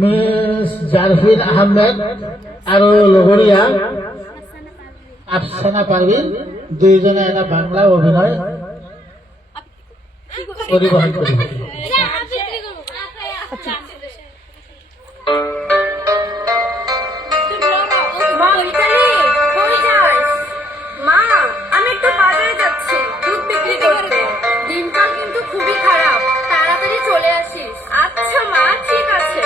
Miss জারফিন Ahmed আৰু লগৰীয়া আফসানা পারভিন দুইজনে এটা বাংলা অভিনয় পরিবহন কৰিব। মা, আমি একটু বাজারে যাচ্ছি দুধ বিক্রি করতে। দিনকাল কিন্তু খুবই খারাপ, তাড়াতাড়ি চলে আসিস। আচ্ছা মা, ঠিক আছে।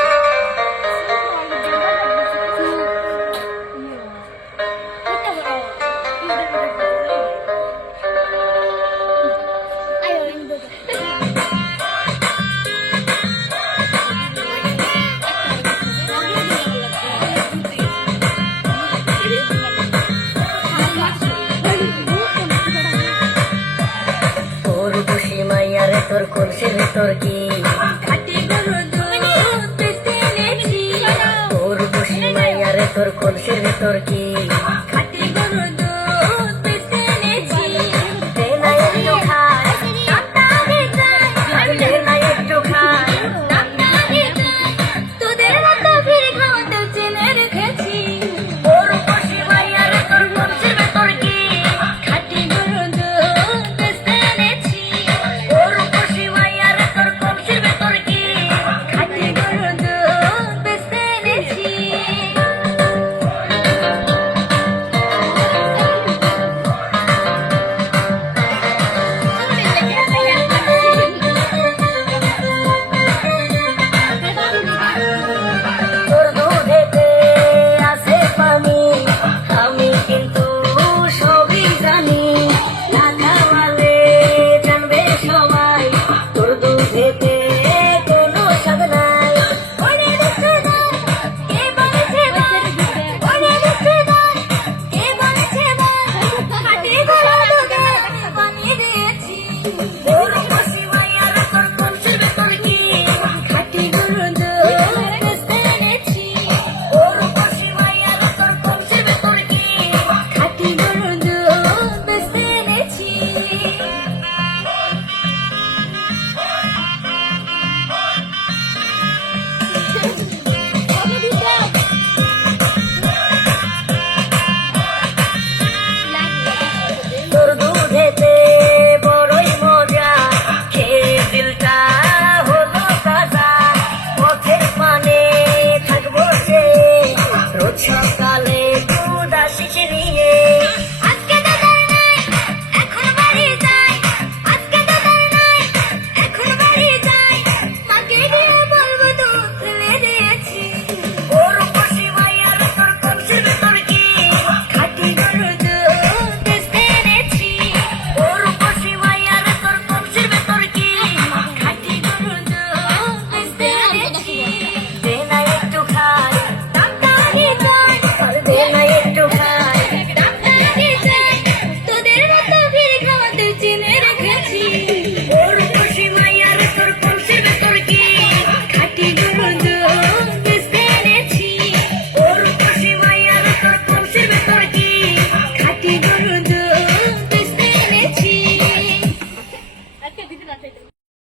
তোর কলসির ভিতর কি খাটি গরুর দুধ পেতে এনেছি। তোর খুশি মাইয়ারে তোর কলসির ভিতর কি